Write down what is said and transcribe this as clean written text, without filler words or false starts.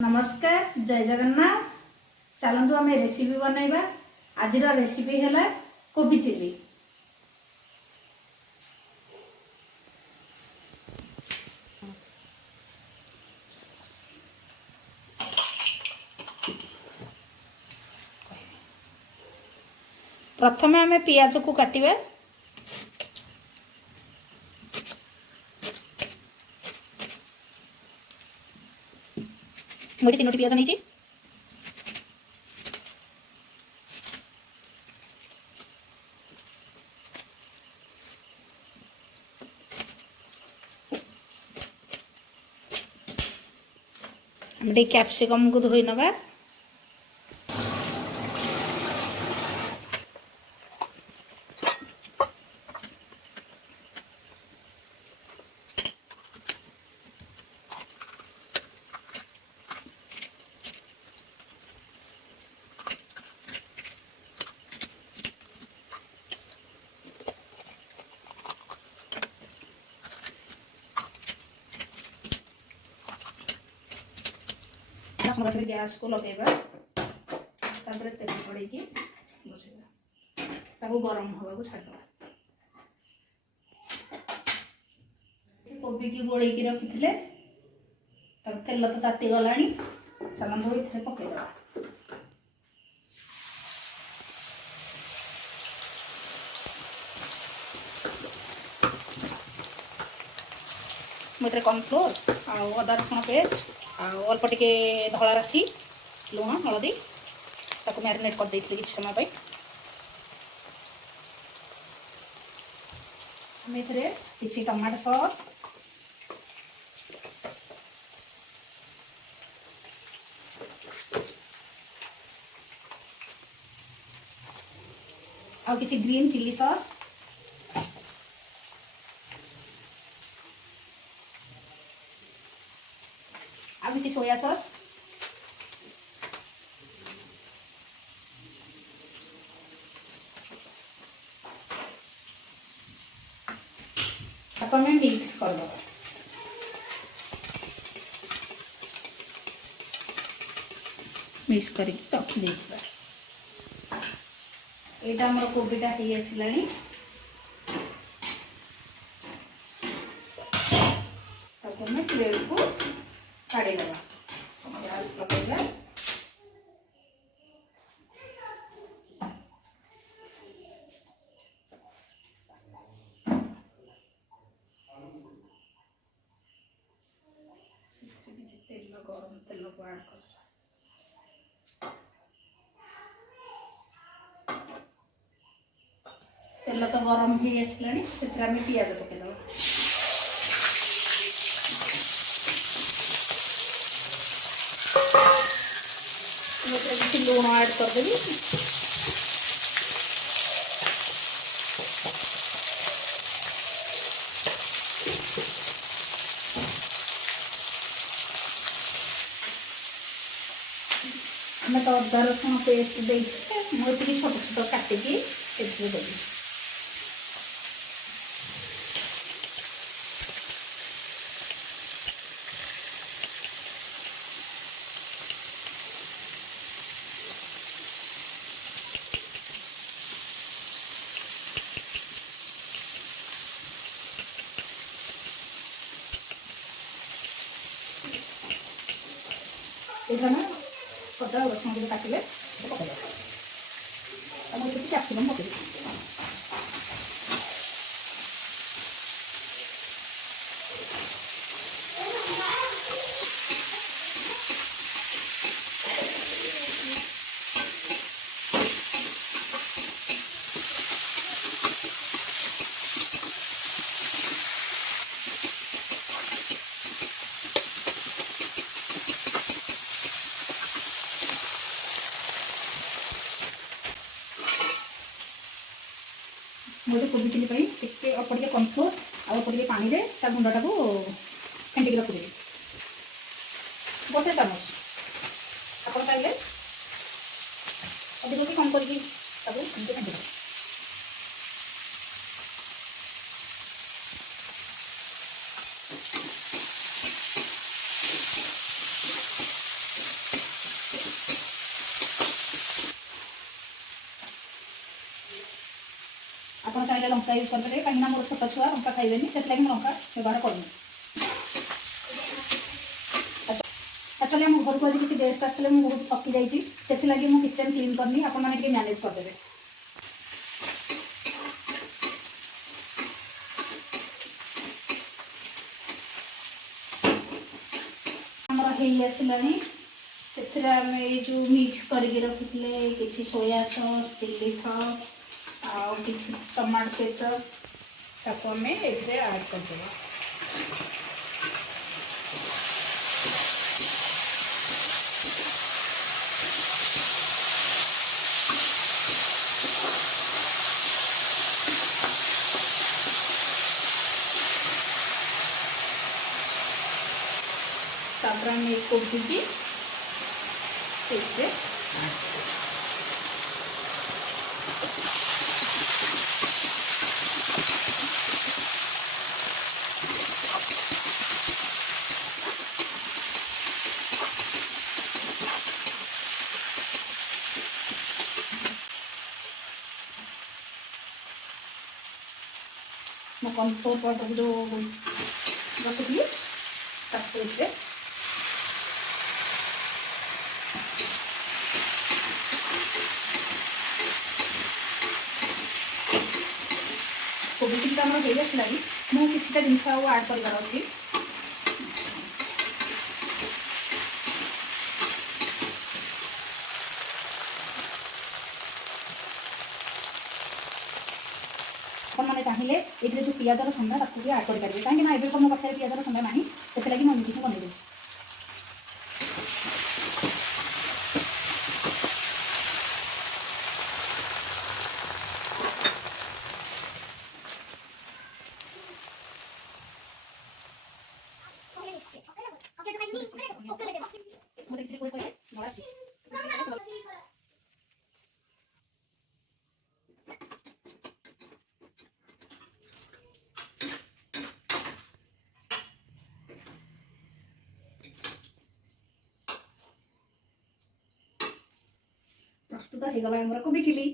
नमस्कार जय जगन्नाथ। चलतु आम रेसिपी बनैबा। आज रेसिपी है कोबी चिली। प्रथम आम पियाज को काटिबा। मुझे 3टी पियाज नहीं हम कैप्सिकम को धोई नवा। गैस को लगेगा तेल पड़े बसेगा गरम हवा को छाड़। कोबी की गोल रखी थे तेल तो ताती गला चलते ये पकईदा। मुझे कॉर्नफ्लोर आदा रसुण पेस्ट अल्प टिके धला राशि लुण हलदी ताको मैरिनेट कर देइथिले किछ समय पे। हम एथरे किछि टमाटो सॉस आ किछि ग्रीन चिली सॉस आ किछि सोया सॉस अब हमें मिक्स कर दो। मिक्स करके रखी देइथिबा। एटा हमर कोबीटा हे आसिलानी। तब हमें प्लेट को काढ़ी देबा। गैस लगेगा। तेल गरम तेल को ऐड कर। तेल तो गरम हो आसलानी से पियाज पकईद। किसी लुण ऐड करदेवी। हमें तो अदा रसुण पेस्ट देते मुझे छोट छोट काटिकी देवी। ये ना अदा रसुण को काटिले पकईद कैप्सिकम पकई। मुझे कोबी चिली टे अल्प टे कॉर्नफ्लोर अल्प टे पानी रे ता गुंडा को फेंटिक रखिदेवी। गोटे चामच आप चाहिए अधिक कम करके फेंटिक। आपन चाहिए लंका यूज करते कहीं मोर छोट छुआ लंका खाइबेनि से लंका व्यवहार करूँ। एक्चुअली आम घर को आज किसी गेस्ट आसते मुझे बहुत थकी जाइए से लगी मुझे किचन क्लीन करनी आप मैनेज करदे। आसलानी से जो मिक्स करके रखी कि सोया सॉस चिली सॉस आ टमाटो केचप ताको आम ये ऐड करदे। तापर आम कोबी की मैं कॉर्नफ्लोर पाउडर जो रखी कोबी चिली आम हो आसलानी मुझे किसी जिन आड कर अच्छी। आपने चाहिए ये जो पियाजर संडा भी आड करेंगे कहीं एवं मो पाखे पियाजर संडा ना से लगी मुझे किसी बनई दूसरी। प्रस्तुत हो गला कोबी चिली।